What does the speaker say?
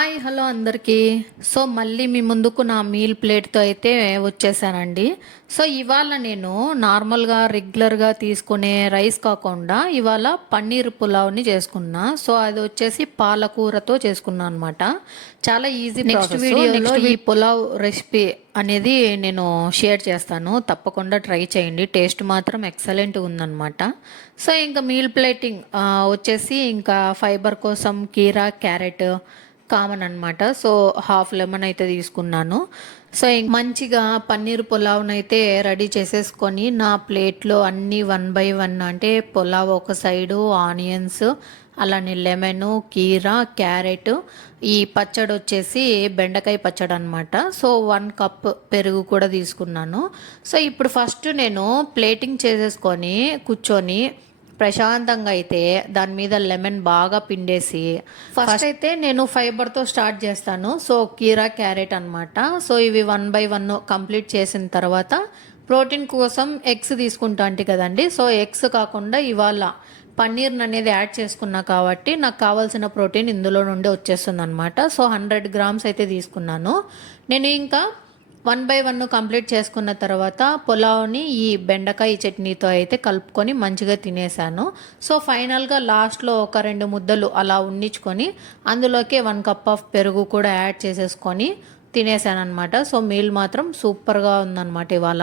Hi hello అందరికీ. So మళ్ళీ మీ ముందుకు నా మీల్ ప్లేట్తో అయితే వచ్చేసానండి. సో ఇవాళ నేను నార్మల్గా రెగ్యులర్గా తీసుకునే రైస్ కాకుండా ఇవాళ పన్నీర్ పులావ్ని చేసుకున్నా. సో అది వచ్చేసి పాలకూరతో చేసుకున్నా అనమాట. చాలా ఈజీ ప్రాసెస్. నెక్స్ట్ వీడియోలో ఈ పులావ్ రెసిపీ అనేది నేను షేర్ చేస్తాను, తప్పకుండా ట్రై చేయండి. టేస్ట్ మాత్రం ఎక్సలెంట్ ఉందన్నమాట. సో ఇంకా మీల్ ప్లేటింగ్ వచ్చేసి ఇంకా ఫైబర్ కోసం కీరా, క్యారెట్ కామన్ అనమాట. సో హాఫ్ లెమన్ అయితే తీసుకున్నాను. సో మంచిగా పన్నీర్ పులావ్ని అయితే రెడీ చేసేసుకొని నా ప్లేట్లో అన్నీ 1 బై 1 అంటే పులావ్ ఒక సైడు, ఆనియన్స్, అలానే లెమను, కీరా, క్యారెట్, ఈ పచ్చడి వచ్చేసి బెండకాయ పచ్చడి అనమాట. సో 1 కప్ పెరుగు కూడా తీసుకున్నాను. సో ఇప్పుడు ఫస్ట్ నేను ప్లేటింగ్ చేసేసుకొని కూర్చొని ప్రశాంతంగా అయితే దాని మీద లెమన్ బాగా పిండేసి ఫస్ట్ అయితే నేను ఫైబర్తో స్టార్ట్ చేస్తాను. సో కీరా, క్యారెట్ అనమాట. సో ఇవి 1 బై 1 కంప్లీట్ చేసిన తర్వాత ప్రోటీన్ కోసం ఎగ్స్ తీసుకుంటా అంటే కదండి. సో ఎగ్స్ కాకుండా ఇవాళ పన్నీర్ని అనేది యాడ్ చేసుకున్నా కాబట్టి నాకు కావాల్సిన ప్రోటీన్ ఇందులో నుండి వచ్చేస్తుంది అనమాట. సో 100 గ్రామ్స్ అయితే తీసుకున్నాను నేను. ఇంకా 1 బై 1 కంప్లీట్ చేసుకున్న తర్వాత పులావ్ని ఈ బెండకాయ చట్నీతో అయితే కలుపుకొని మంచిగా తినేసాను. సో ఫైనల్గా లాస్ట్లో ఒక 2 ముద్దలు అలా ఉన్నించుకొని అందులోకి 1 కప్ ఆఫ్ పెరుగు కూడా యాడ్ చేసేసుకొని తినేసాను అనమాట. సో మీల్ మాత్రం సూపర్గా ఉందన్నమాట ఇవాళ.